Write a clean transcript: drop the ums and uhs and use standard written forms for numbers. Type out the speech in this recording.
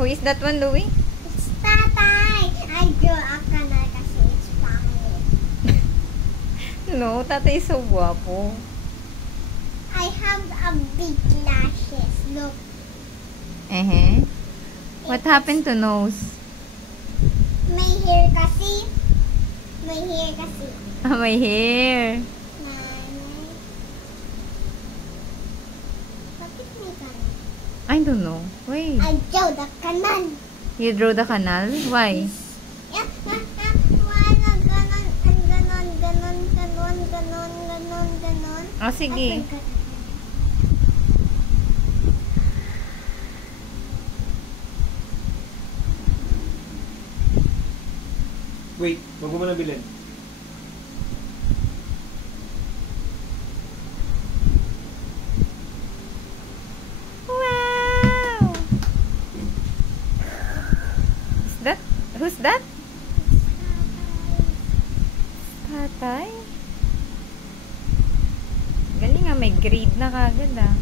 Who is that one, Louie? It's Tatay. I draw a canal kasi it's pangit. No, tatay is so guwapo. I have a big lashes. Look. What happened to nose? May hair kasi. May hair kasi. My hair. Bakit may canal? I don't know. Wait. I draw the canal. You drew the canal? Why? Wala, ganon, ganon, ganon, ganon, ganon, ganon, ganon. Oh, sige. Wait, wag mo na bilhin. Wow! Who's that? Tatay? Galing nga, may grade na kagad ah.